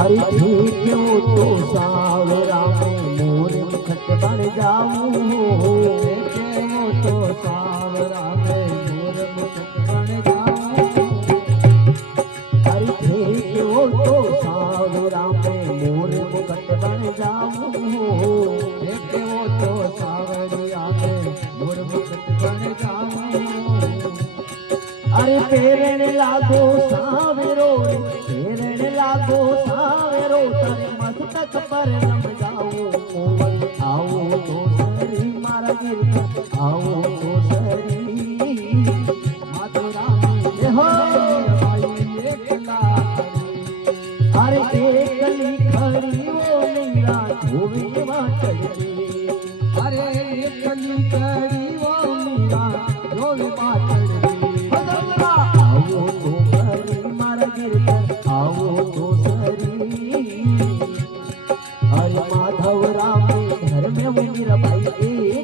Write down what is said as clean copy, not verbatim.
अरे ठीक हो तो सावरा में मोर मुखट बन जाऊं हो, हो तो सावरा में मोर मुकुट बन जाऊं। अरे ठीक हो तो सावरा में मोर मुखट बन जाऊं हो, हो तो सावरिया में मोर मुकुट बन जाऊं। अरे पेरण लागो सावरो पेरण लागो सावरो तारे मस्तक पर रम जाऊं मोवल आओ तो सरी मारा गिरधर आओ तो सरी मथुरा में हो भाई एक लाखड़ी। अरे एक गली खड़ी वो मीरा धोबी चढ़ी अरे एक कली कड़ी वो मीरा रोवे पाटड़ी। आओ तो सरी मारा गिरधर आओ तो सरी अरे माधव राम घर में वो मेरा भाई